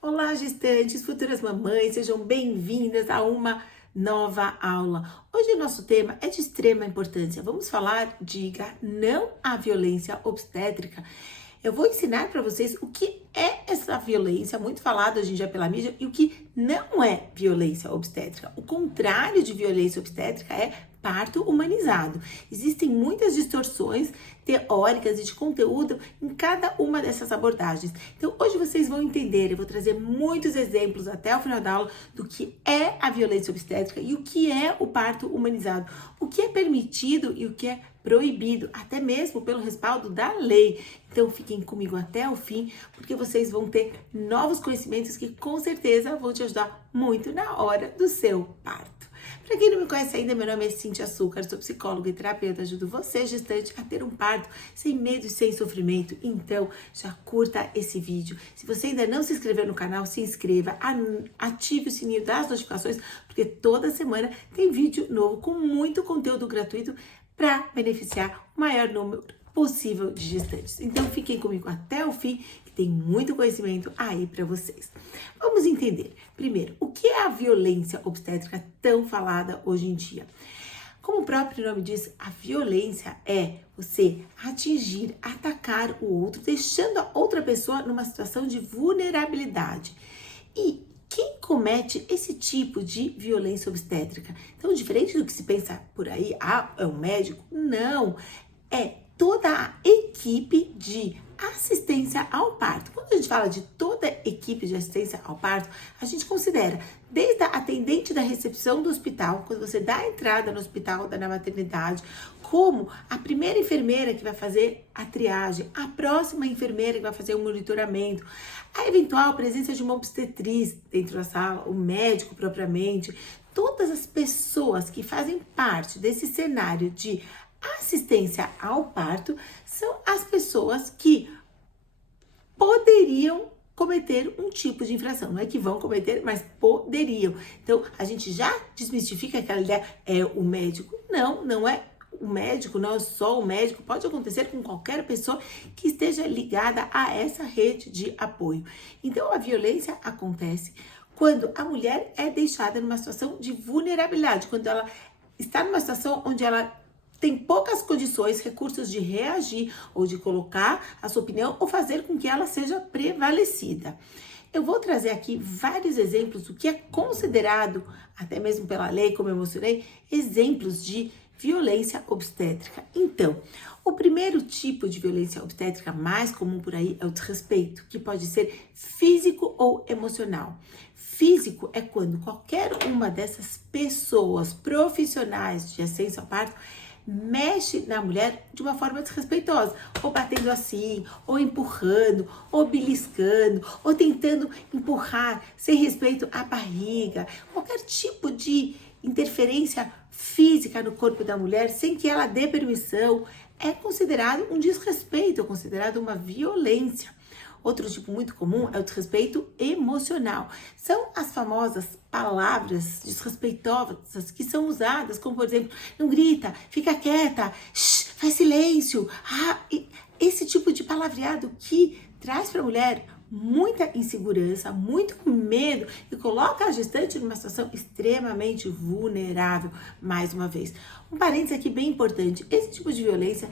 Olá, gestantes, futuras mamães, sejam bem-vindas a uma nova aula. Hoje o nosso tema é de extrema importância. Vamos falar diga não à violência obstétrica. Eu vou ensinar para vocês o que é essa violência, muito falada hoje em dia pela mídia, e o que não é violência obstétrica. O contrário de violência obstétrica é parto humanizado. Existem muitas distorções teóricas e de conteúdo em cada uma dessas abordagens. Então, hoje vocês vão entender, eu vou trazer muitos exemplos até o final da aula do que é a violência obstétrica e o que é o parto humanizado, o que é permitido e o que é proibido, até mesmo pelo respaldo da lei. Então, fiquem comigo até o fim, porque vocês vão ter novos conhecimentos que com certeza vão te ajudar muito na hora do seu parto. Para quem não me conhece ainda, meu nome é Cintia Açúcar, sou psicóloga e terapeuta, ajudo você, gestante, a ter um parto sem medo e sem sofrimento. Então, já curta esse vídeo. Se você ainda não se inscreveu no canal, se inscreva, ative o sininho das notificações, porque toda semana tem vídeo novo com muito conteúdo gratuito para beneficiar o maior número possível de gestantes. Então, fiquem comigo até o fim, que tem muito conhecimento aí para vocês. Vamos entender, primeiro, o que é a violência obstétrica tão falada hoje em dia? Como o próprio nome diz, a violência é você atingir, atacar o outro, deixando a outra pessoa numa situação de vulnerabilidade. E quem comete esse tipo de violência obstétrica? Então, diferente do que se pensa por aí, é um médico? Não, é toda a equipe de assistência ao parto. Quando a gente fala de toda a equipe de assistência ao parto, a gente considera desde a atendente da recepção do hospital, quando você dá a entrada no hospital, na maternidade, como a primeira enfermeira que vai fazer a triagem, a próxima enfermeira que vai fazer o monitoramento, a eventual presença de uma obstetriz dentro da sala, o médico propriamente, todas as pessoas que fazem parte desse cenário de assistência ao parto são as pessoas que poderiam cometer um tipo de infração. Não é que vão cometer, mas poderiam. Então, a gente já desmistifica aquela ideia, é o médico. Não, não é o médico, não é só o médico. Pode acontecer com qualquer pessoa que esteja ligada a essa rede de apoio. Então, a violência acontece quando a mulher é deixada numa situação de vulnerabilidade, quando ela está numa situação onde ela tem poucas condições, recursos de reagir ou de colocar a sua opinião ou fazer com que ela seja prevalecida. Eu vou trazer aqui vários exemplos do que é considerado, até mesmo pela lei, como eu mencionei, exemplos de violência obstétrica. Então, o primeiro tipo de violência obstétrica mais comum por aí é o desrespeito, que pode ser físico ou emocional. Físico é quando qualquer uma dessas pessoas profissionais de assistência ao parto mexe na mulher de uma forma desrespeitosa, ou batendo assim, ou empurrando, ou beliscando, ou tentando empurrar sem respeito à barriga, qualquer tipo de interferência física no corpo da mulher sem que ela dê permissão, é considerado um desrespeito, é considerado uma violência. Outro tipo muito comum é o desrespeito emocional. São as famosas palavras desrespeitosas que são usadas, como por exemplo, não grita, fica quieta, shh, faz silêncio. Esse tipo de palavreado que traz para a mulher muita insegurança, muito medo e coloca a gestante numa situação extremamente vulnerável, mais uma vez. Um parênteses aqui bem importante, esse tipo de violência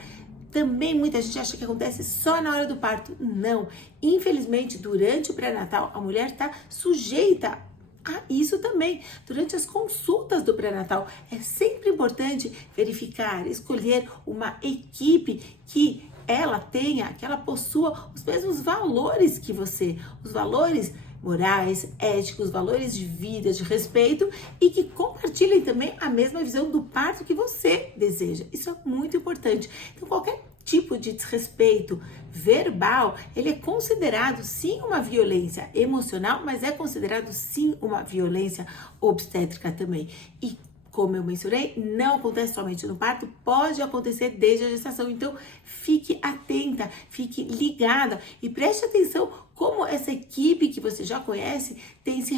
também muita gente acha que acontece só na hora do parto. Não. Infelizmente, durante o pré-natal, a mulher está sujeita a isso também. Durante as consultas do pré-natal, é sempre importante verificar, escolher uma equipe que ela tenha, que ela possua os mesmos valores que você, os valores morais, éticos, valores de vida, de respeito e que compartilhem também a mesma visão do parto que você deseja. Isso é muito importante. Então, qualquer tipo de desrespeito verbal, ele é considerado sim uma violência emocional, mas é considerado sim uma violência obstétrica também. E como eu mencionei, não acontece somente no parto, pode acontecer desde a gestação. Então, fique atenta, fique ligada e preste atenção como essa equipe que você já conhece tem se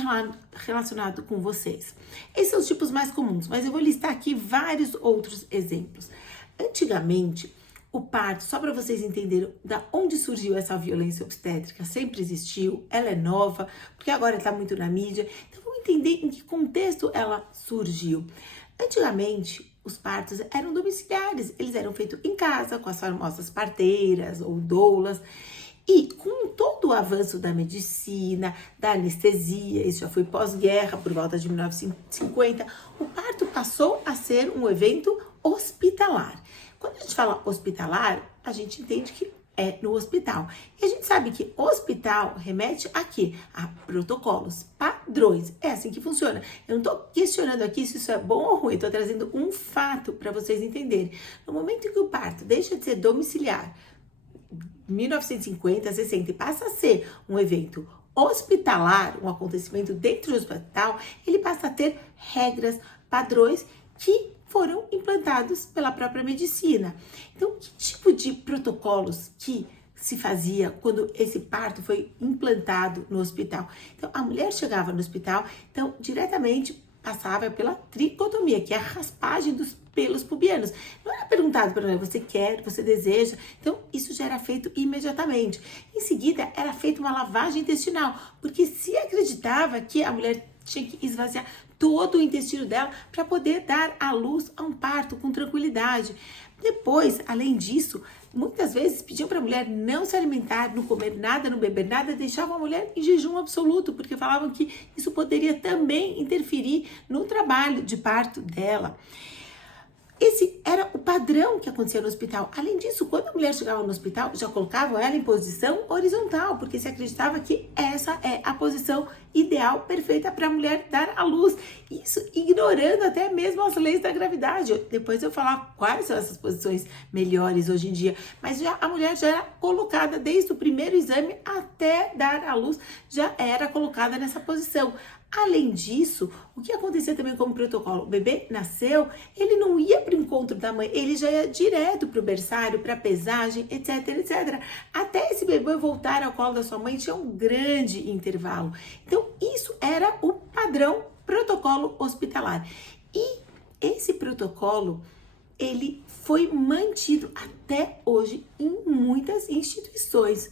relacionado com vocês. Esses são os tipos mais comuns, mas eu vou listar aqui vários outros exemplos. Antigamente, o parto, só para vocês entenderem da onde surgiu essa violência obstétrica, sempre existiu, ela é nova, porque agora está muito na mídia. Então vamos entender em que contexto ela surgiu. Antigamente, os partos eram domiciliares, eles eram feitos em casa, com as famosas parteiras ou doulas. E com todo o avanço da medicina, da anestesia, isso já foi pós-guerra, por volta de 1950, o parto passou a ser um evento hospitalar. Quando a gente fala hospitalar, a gente entende que é no hospital. E a gente sabe que hospital remete a quê? A protocolos, padrões. É assim que funciona. Eu não estou questionando aqui se isso é bom ou ruim, estou trazendo um fato para vocês entenderem. No momento em que o parto deixa de ser domiciliar, 1950, 60, e passa a ser um evento hospitalar, um acontecimento dentro do hospital, ele passa a ter regras, padrões que foram implantados pela própria medicina. Então, que tipo de protocolos que se fazia quando esse parto foi implantado no hospital? Então, a mulher chegava no hospital, então, diretamente passava pela tricotomia, que é a raspagem dos pelos pubianos. Não era perguntado para ela, você quer, você deseja. Então, isso já era feito imediatamente. Em seguida, era feita uma lavagem intestinal, porque se acreditava que a mulher tinha que esvaziar todo o intestino dela para poder dar à luz a um parto com tranquilidade. Depois, além disso, muitas vezes pediam para a mulher não se alimentar, não comer nada, não beber nada, deixavam a mulher em jejum absoluto, porque falavam que isso poderia também interferir no trabalho de parto dela. Esse era o padrão que acontecia no hospital. Além disso, quando a mulher chegava no hospital, já colocavam ela em posição horizontal, porque se acreditava que essa é a posição ideal, perfeita para a mulher dar à luz. Isso ignorando até mesmo as leis da gravidade. Depois eu vou falar quais são essas posições melhores hoje em dia. Mas já a mulher já era colocada desde o primeiro exame até dar à luz, já era colocada nessa posição. Além disso, o que acontecia também como protocolo? O bebê nasceu, ele não ia para o encontro da mãe, ele já ia direto para o berçário, para a pesagem, etc, etc. Até esse bebê voltar ao colo da sua mãe tinha um grande intervalo. Então, isso era o padrão protocolo hospitalar. E esse protocolo, ele foi mantido até hoje em muitas instituições.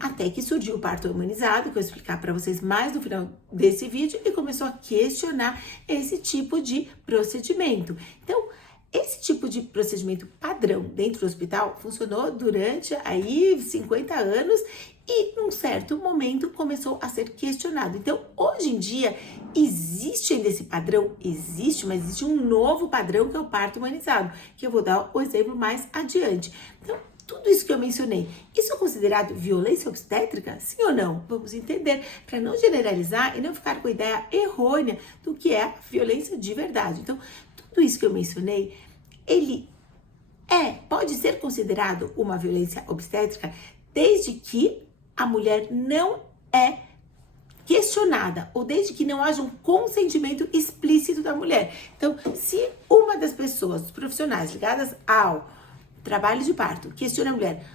Até que surgiu o parto humanizado, que eu vou explicar para vocês mais no final desse vídeo, e começou a questionar esse tipo de procedimento. Então, esse tipo de procedimento padrão dentro do hospital funcionou durante aí 50 anos e num certo momento começou a ser questionado. Então, hoje em dia, existe ainda esse padrão? Existe, mas existe um novo padrão que é o parto humanizado, que eu vou dar o exemplo mais adiante. Então, tudo isso que eu mencionei, isso é considerado violência obstétrica? Sim ou não? Vamos entender, para não generalizar e não ficar com a ideia errônea do que é violência de verdade. Então, tudo isso que eu mencionei, ele pode ser considerado uma violência obstétrica desde que a mulher não é questionada ou desde que não haja um consentimento explícito da mulher. Então, se uma das pessoas, os profissionais ligadas ao trabalho de parto, questiona a mulher,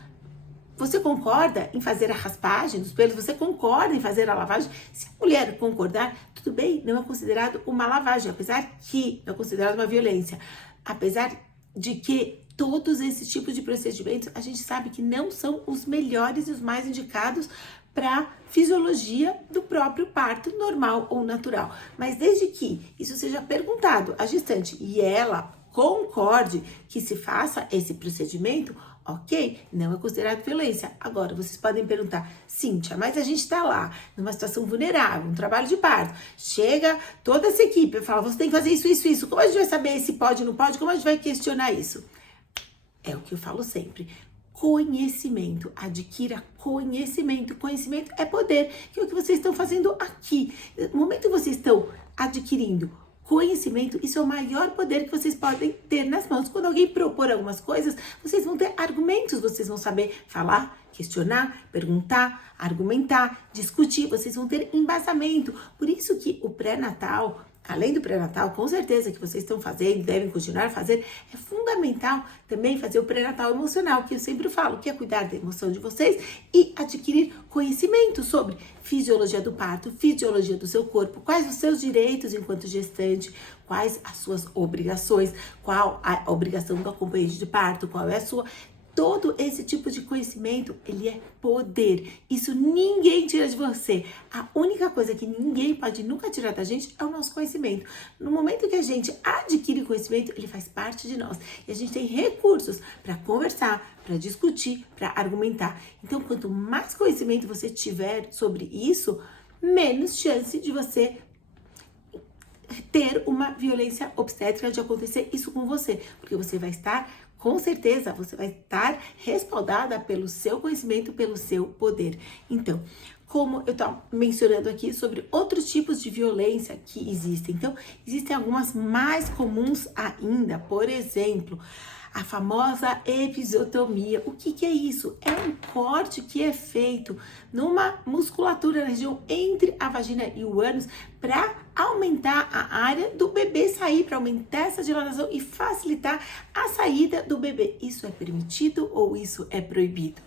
você concorda em fazer a raspagem dos pelos? Você concorda em fazer a lavagem? Se a mulher concordar, tudo bem, não é considerado uma lavagem, apesar que não é considerado uma violência. Apesar de que todos esses tipos de procedimentos, a gente sabe que não são os melhores e os mais indicados para fisiologia do próprio parto normal ou natural. Mas desde que isso seja perguntado à gestante e ela concorde que se faça esse procedimento, ok, não é considerado violência. Agora, vocês podem perguntar, Cíntia, mas a gente está lá, numa situação vulnerável, um trabalho de parto, chega toda essa equipe e fala, você tem que fazer isso, isso, isso, como a gente vai saber se pode ou não pode, como a gente vai questionar isso? É o que eu falo sempre, conhecimento, adquira conhecimento, conhecimento é poder, que é o que vocês estão fazendo aqui. No momento que vocês estão adquirindo conhecimento, isso é o maior poder que vocês podem ter nas mãos. Quando alguém propor algumas coisas, vocês vão ter argumentos, vocês vão saber falar, questionar, perguntar, argumentar, discutir, vocês vão ter embasamento. Por isso que o pré-natal, além do pré-natal, com certeza que vocês estão fazendo, devem continuar a fazer, é fundamental também fazer o pré-natal emocional, que eu sempre falo, que é cuidar da emoção de vocês e adquirir conhecimento sobre fisiologia do parto, fisiologia do seu corpo, quais os seus direitos enquanto gestante, quais as suas obrigações, qual a obrigação do acompanhante de parto, qual é a sua todo esse tipo de conhecimento, ele é poder. Isso ninguém tira de você. A única coisa que ninguém pode nunca tirar da gente é o nosso conhecimento. No momento que a gente adquire conhecimento, ele faz parte de nós. E a gente tem recursos para conversar, para discutir, para argumentar. Então, quanto mais conhecimento você tiver sobre isso, menos chance de você ter uma violência obstétrica, de acontecer isso com você. Porque você vai estar, com certeza, você vai estar respaldada pelo seu conhecimento, pelo seu poder. Então, como eu estou mencionando aqui sobre outros tipos de violência que existem. Então, existem algumas mais comuns ainda. Por exemplo, a famosa episiotomia. O que é isso? É um corte que é feito numa musculatura na região entre a vagina e o ânus para aumentar a área do bebê sair, para aumentar essa dilatação e facilitar a saída do bebê. Isso é permitido ou isso é proibido?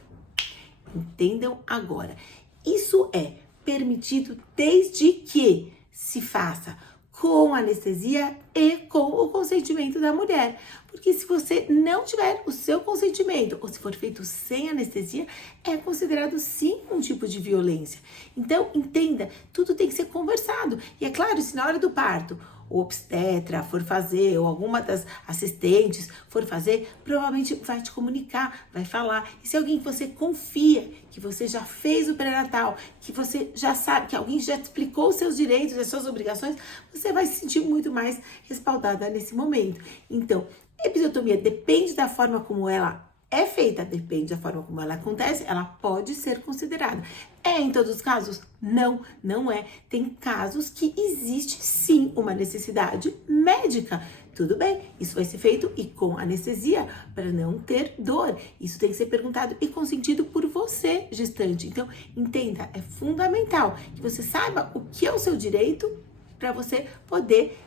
Entendam agora. Isso é permitido desde que se faça com anestesia e com o consentimento da mulher. Porque se você não tiver o seu consentimento, ou se for feito sem anestesia, é considerado sim um tipo de violência. Então, entenda, tudo tem que ser conversado. E é claro, se na hora do parto o obstetra for fazer, ou alguma das assistentes for fazer, provavelmente vai te comunicar, vai falar. E se alguém que você confia, que você já fez o pré-natal, que você já sabe, que alguém já te explicou os seus direitos, as suas obrigações, você vai se sentir muito mais respaldada nesse momento. Então, episiotomia depende da forma como ela é feita, depende da forma como ela acontece, ela pode ser considerada. É em todos os casos? Não, não é. Tem casos que existe sim uma necessidade médica. Tudo bem, isso vai ser feito e com anestesia para não ter dor. Isso tem que ser perguntado e consentido por você, gestante. Então, entenda, é fundamental que você saiba o que é o seu direito para você poder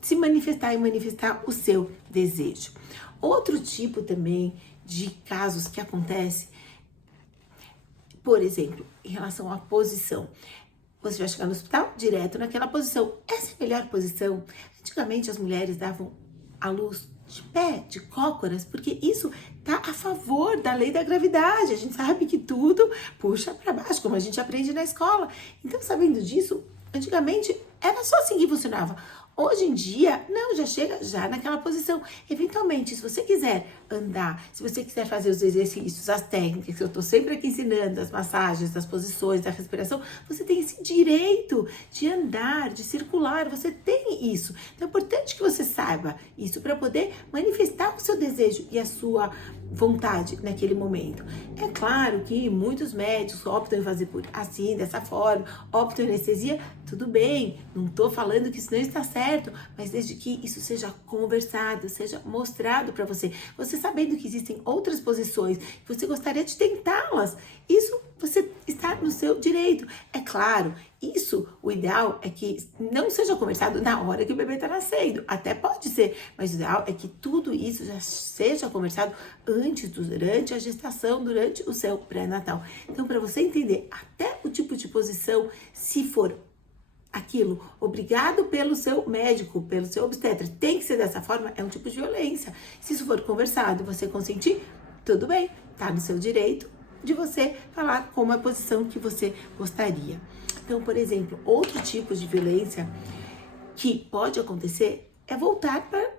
se manifestar e manifestar o seu desejo. Outro tipo também de casos que acontece, por exemplo, em relação à posição. Você vai chegar no hospital direto naquela posição. Essa é a melhor posição. Antigamente as mulheres davam à luz de pé, de cócoras, porque isso tá a favor da lei da gravidade. A gente sabe que tudo puxa para baixo, como a gente aprende na escola. Então, sabendo disso, antigamente era só assim que funcionava. Hoje em dia, não, já chega já naquela posição. Eventualmente, se você quiser andar, se você quiser fazer os exercícios, as técnicas que eu tô sempre aqui ensinando, as massagens, as posições, a respiração, você tem esse direito de andar, de circular, você tem isso. Então é importante que você saiba isso para poder manifestar o seu desejo e a sua vontade naquele momento. É claro que muitos médicos optam em fazer por assim, dessa forma, optam em anestesia, tudo bem, não tô falando que isso não está certo, mas desde que isso seja conversado, seja mostrado para você, você sabendo que existem outras posições, que você gostaria de tentá-las, isso você está no seu direito. É claro, isso, o ideal é que não seja conversado na hora que o bebê está nascendo. Até pode ser, mas o ideal é que tudo isso já seja conversado antes, durante a gestação, durante o seu pré-natal. Então, para você entender até o tipo de posição, se for aquilo obrigado pelo seu médico, pelo seu obstetra, tem que ser dessa forma, é um tipo de violência. Se isso for conversado, você consentir, tudo bem, tá no seu direito de você falar como é a posição que você gostaria. Então, por exemplo, outro tipo de violência que pode acontecer é voltar para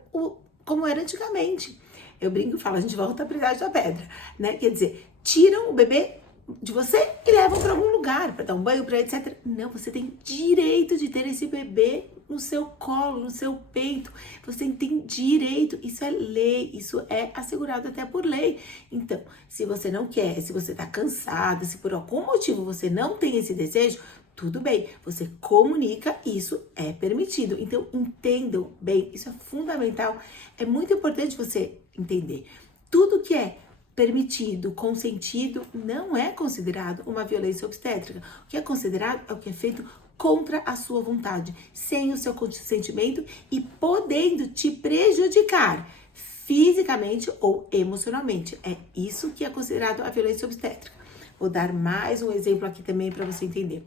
como era antigamente. Eu brinco e falo, a gente volta para a idade da pedra, né? Quer dizer, tiram o bebê de você e levam para algum lugar, para dar um banho, para etc. Não, você tem direito de ter esse bebê no seu colo, no seu peito. Você tem direito, isso é lei, isso é assegurado até por lei. Então, se você não quer, se você tá cansada, se por algum motivo você não tem esse desejo, tudo bem, você comunica, isso é permitido. Então, entendam bem, isso é fundamental. É muito importante você entender. Tudo que é permitido, consentido, não é considerado uma violência obstétrica. O que é considerado é o que é feito contra a sua vontade, sem o seu consentimento e podendo te prejudicar fisicamente ou emocionalmente. É isso que é considerado a violência obstétrica. Vou dar mais um exemplo aqui também para você entender.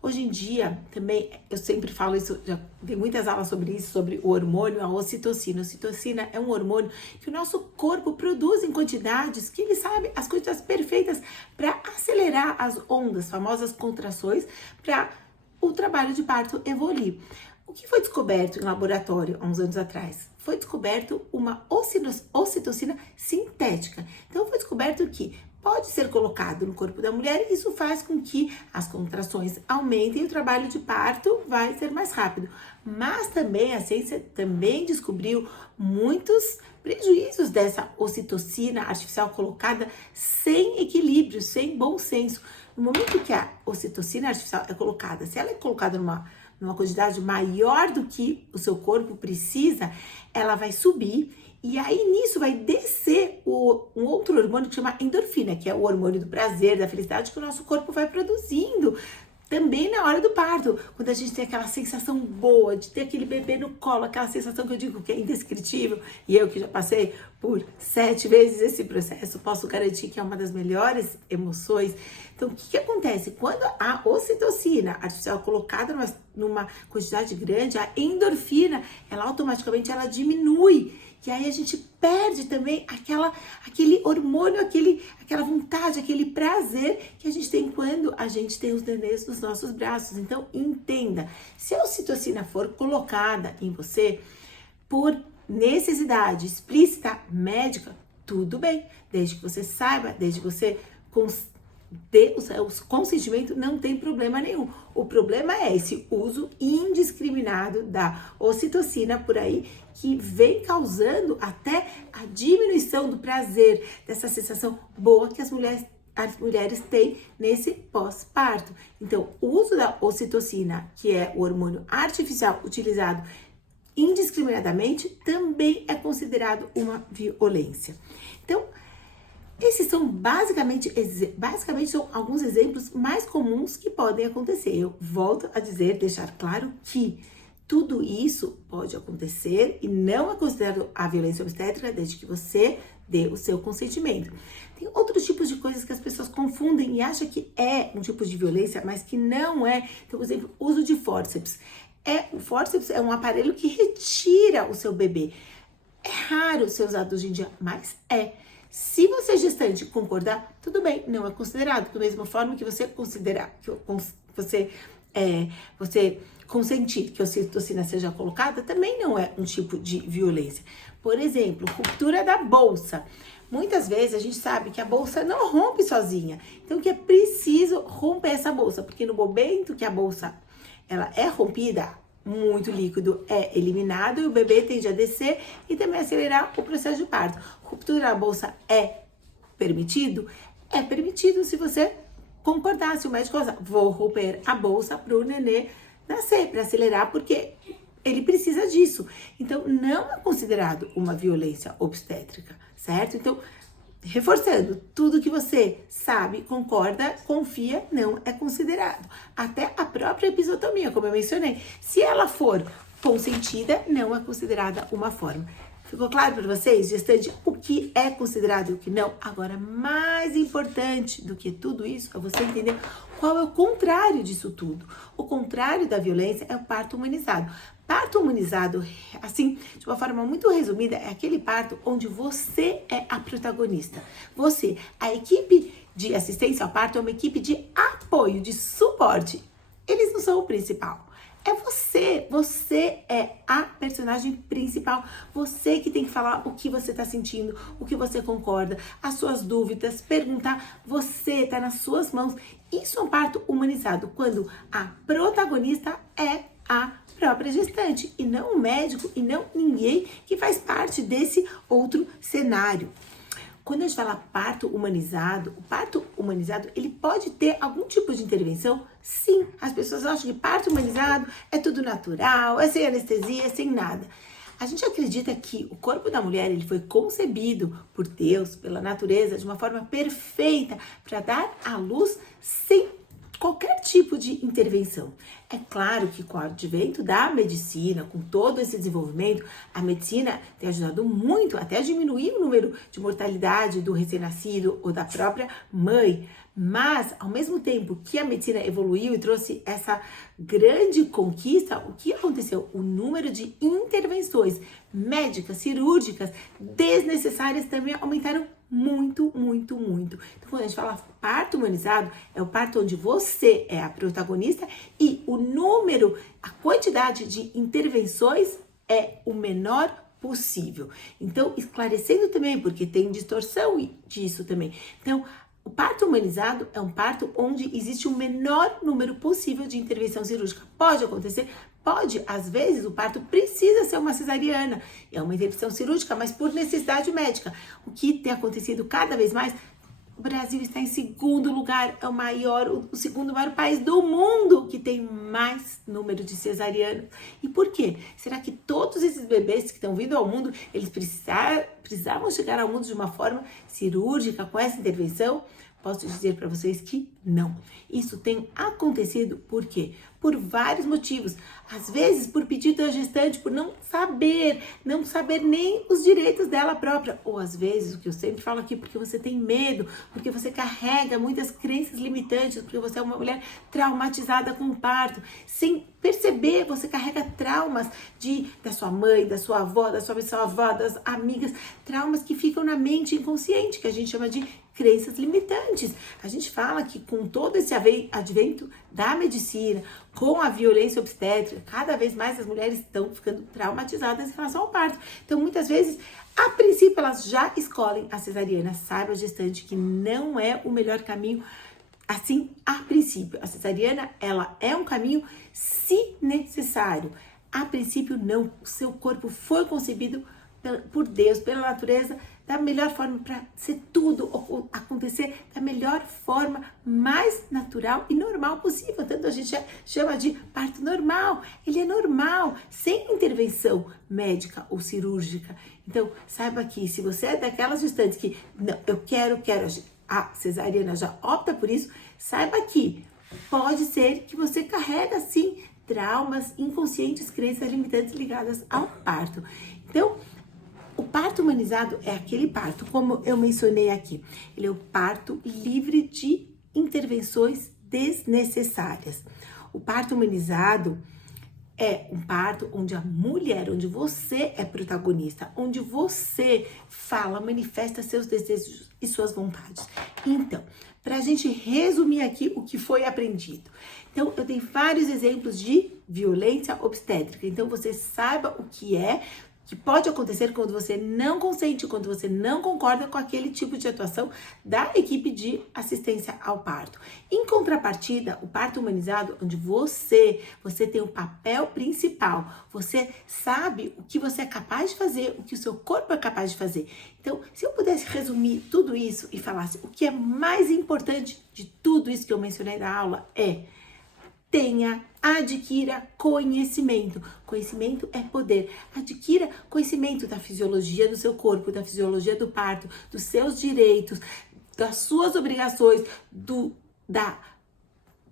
Hoje em dia, também, eu sempre falo isso, já tem muitas aulas sobre isso, sobre o hormônio, a ocitocina. A ocitocina é um hormônio que o nosso corpo produz em quantidades que ele sabe as quantidades perfeitas para acelerar as ondas, famosas contrações, para o trabalho de parto evoluir. O que foi descoberto em laboratório há uns anos atrás? Foi descoberto uma ocitocina sintética. Então, foi descoberto que pode ser colocado no corpo da mulher e isso faz com que as contrações aumentem e o trabalho de parto vai ser mais rápido. Mas também a ciência também descobriu muitos prejuízos dessa ocitocina artificial colocada sem equilíbrio, sem bom senso. No momento que a ocitocina artificial é colocada, se ela é colocada numa quantidade maior do que o seu corpo precisa, ela vai subir e aí nisso vai descer um outro hormônio que chama endorfina, que é o hormônio do prazer, da felicidade que o nosso corpo vai produzindo também na hora do parto, quando a gente tem aquela sensação boa de ter aquele bebê no colo, aquela sensação que eu digo que é indescritível, e eu que já passei por 7 vezes esse processo, posso garantir que é uma das melhores emoções. Então, o que acontece? Quando a ocitocina artificial é colocada numa quantidade grande, a endorfina, ela automaticamente diminui. E aí a gente perde também aquele hormônio, aquela vontade, aquele prazer que a gente tem quando a gente tem os nenês nos nossos braços. Então, entenda, se a ocitocina for colocada em você por necessidade explícita médica, tudo bem, desde que você saiba, desde que você dê o consentimento, não tem problema nenhum. O problema é esse uso indiscriminado da ocitocina por aí, que vem causando até a diminuição do prazer, dessa sensação boa que as mulheres têm nesse pós-parto. Então, o uso da ocitocina, que é o hormônio artificial utilizado indiscriminadamente, também é considerado uma violência. Então, esses são basicamente são alguns exemplos mais comuns que podem acontecer. Eu volto a dizer, deixar claro que tudo isso pode acontecer e não é considerado a violência obstétrica desde que você dê o seu consentimento. Tem outros tipos de coisas que as pessoas confundem e acham que é um tipo de violência, mas que não é. Então, por exemplo, uso de fórceps. O fórceps é um aparelho que retira o seu bebê. É raro ser usado hoje em dia, mas é. Se você gestante concordar, tudo bem, não é considerado. Da mesma forma que você considerar, que você consentir que a ocitocina seja colocada, também não é um tipo de violência. Por exemplo, ruptura da bolsa. Muitas vezes a gente sabe que a bolsa não rompe sozinha. Então, que é preciso romper essa bolsa, porque no momento que a bolsa ela é rompida, muito líquido é eliminado e o bebê tende a descer e também acelerar o processo de parto. Ruptura da bolsa é permitido? É permitido se você concordar, se o médico falar, vou romper a bolsa para o nenê nascer, para acelerar, porque ele precisa disso. Então, não é considerado uma violência obstétrica, certo? Então, reforçando, tudo que você sabe, concorda, confia, não é considerado. Até a própria episiotomia, como eu mencionei, se ela for consentida, não é considerada uma forma. Ficou claro para vocês, gestante, o que é considerado e o que não? Agora, mais importante do que tudo isso é você entender qual é o contrário disso tudo. O contrário da violência é o parto humanizado. Parto humanizado, assim, de uma forma muito resumida, é aquele parto onde você é a protagonista. Você, a equipe de assistência ao parto é uma equipe de apoio, de suporte. Eles não são o principal. É você é a personagem principal, você que tem que falar o que você tá sentindo, o que você concorda, as suas dúvidas, perguntar, você tá nas suas mãos. Isso é um parto humanizado, quando a protagonista é a própria gestante e não o médico e não ninguém que faz parte desse outro cenário. Quando a gente fala parto humanizado, o parto humanizado, ele pode ter algum tipo de intervenção? Sim, as pessoas acham que parto humanizado é tudo natural, é sem anestesia, é sem nada. A gente acredita que o corpo da mulher, ele foi concebido por Deus, pela natureza, de uma forma perfeita, para dar à luz sem qualquer tipo de intervenção. É claro que com o advento da medicina, com todo esse desenvolvimento, a medicina tem ajudado muito até a diminuir o número de mortalidade do recém-nascido ou da própria mãe. Mas, ao mesmo tempo que a medicina evoluiu e trouxe essa grande conquista, o que aconteceu? O número de intervenções médicas, cirúrgicas, desnecessárias também aumentaram muito, muito, muito. Então, quando a gente fala parto humanizado, é o parto onde você é a protagonista e o número, a quantidade de intervenções é o menor possível. Então, esclarecendo também, porque tem distorção disso também. Então, o parto humanizado é um parto onde existe o menor número possível de intervenção cirúrgica. Pode acontecer? Pode. Às vezes, o parto precisa ser uma cesariana. É uma intervenção cirúrgica, mas por necessidade médica. O que tem acontecido cada vez mais? O Brasil está em segundo lugar. É o segundo maior país do mundo que tem mais número de cesarianos. E por quê? Será que todos esses bebês que estão vindo ao mundo, eles precisavam chegar ao mundo de uma forma cirúrgica com essa intervenção? Posso dizer para vocês que não. Isso tem acontecido por quê? Por vários motivos. Às vezes por pedido da gestante, por não saber nem os direitos dela própria. Ou às vezes, o que eu sempre falo aqui, porque você tem medo, porque você carrega muitas crenças limitantes, porque você é uma mulher traumatizada com o parto. Sem perceber, você carrega traumas da sua mãe, da sua avó, da sua bisavó, das amigas, traumas que ficam na mente inconsciente, que a gente chama de crenças limitantes. A gente fala que com todo esse advento da medicina, com a violência obstétrica, cada vez mais as mulheres estão ficando traumatizadas em relação ao parto. Então, muitas vezes, a princípio, elas já escolhem a cesariana. Saiba, gestante, que não é o melhor caminho. Assim, a princípio, a cesariana, ela é um caminho se necessário. A princípio, não. O seu corpo foi concebido por Deus, pela natureza, da melhor forma para ser tudo acontecer da melhor forma, mais natural e normal possível. Tanto a gente chama de parto normal. Ele é normal, sem intervenção médica ou cirúrgica. Então, saiba que se você é daquelas gestantes que não, eu quero, a cesariana já opta por isso, saiba que pode ser que você carrega, sim, traumas inconscientes, crenças limitantes ligadas ao parto. Então, o parto humanizado é aquele parto, como eu mencionei aqui, ele é o parto livre de intervenções desnecessárias. O parto humanizado é um parto onde a mulher, onde você é protagonista, onde você fala, manifesta seus desejos e suas vontades. Então, para a gente resumir aqui o que foi aprendido. Então, eu dei vários exemplos de violência obstétrica. Então, você saiba o que pode acontecer quando você não consente, quando você não concorda com aquele tipo de atuação da equipe de assistência ao parto. Em contrapartida, o parto humanizado, onde você tem o papel principal, você sabe o que você é capaz de fazer, o que o seu corpo é capaz de fazer. Então, se eu pudesse resumir tudo isso e falasse o que é mais importante de tudo isso que eu mencionei na aula adquira conhecimento. Conhecimento é poder. Adquira conhecimento da fisiologia do seu corpo, da fisiologia do parto, dos seus direitos, das suas obrigações, da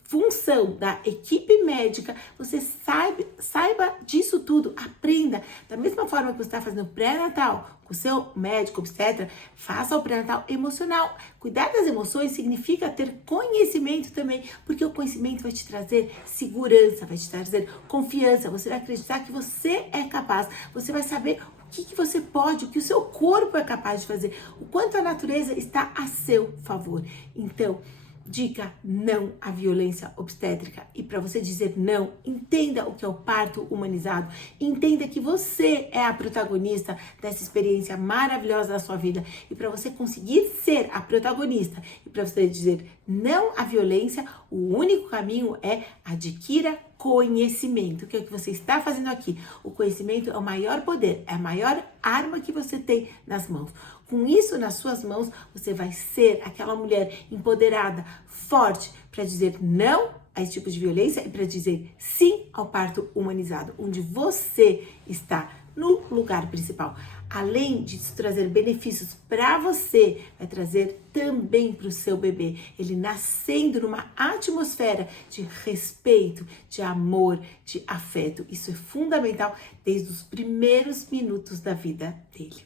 função da equipe médica. Você saiba disso tudo, aprenda. Da mesma forma que você está fazendo pré-natal com o seu médico, obstetra, faça o pré-natal emocional. Cuidar das emoções significa ter conhecimento também, porque o conhecimento vai te trazer segurança, vai te trazer confiança, você vai acreditar que você é capaz, você vai saber o que você pode, o que o seu corpo é capaz de fazer, o quanto a natureza está a seu favor. Então, diga não à violência obstétrica. E para você dizer não, entenda o que é o parto humanizado. Entenda que você é a protagonista dessa experiência maravilhosa da sua vida. E para você conseguir ser a protagonista e para você dizer não à violência, o único caminho é adquira conhecimento. Que é o que você está fazendo aqui. O conhecimento é o maior poder, é a maior arma que você tem nas mãos. Com isso nas suas mãos, você vai ser aquela mulher empoderada, forte, para dizer não a esse tipo de violência e para dizer sim ao parto humanizado, onde você está no lugar principal. além de trazer benefícios para você, vai trazer também para o seu bebê. Ele nascendo numa atmosfera de respeito, de amor, de afeto. Isso é fundamental desde os primeiros minutos da vida dele.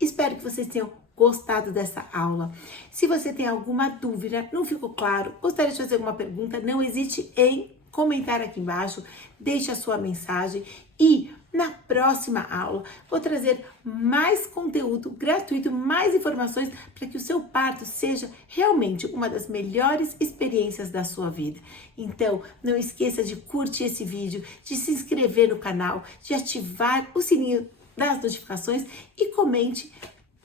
Espero que vocês tenham gostado dessa aula. Se você tem alguma dúvida, não ficou claro, gostaria de fazer alguma pergunta, não hesite em comentar aqui embaixo, deixe a sua mensagem e na próxima aula vou trazer mais conteúdo gratuito, mais informações para que o seu parto seja realmente uma das melhores experiências da sua vida. Então, não esqueça de curtir esse vídeo, de se inscrever no canal, de ativar o sininho das notificações e comente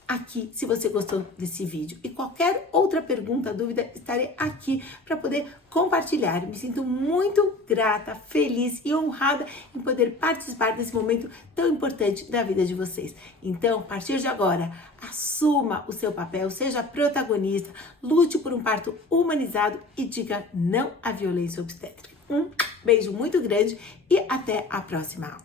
aqui se você gostou desse vídeo. E qualquer outra pergunta, dúvida, estarei aqui para poder compartilhar. Me sinto muito grata, feliz e honrada em poder participar desse momento tão importante da vida de vocês. Então, a partir de agora, assuma o seu papel, seja protagonista, lute por um parto humanizado e diga não à violência obstétrica. Um beijo muito grande e até a próxima aula.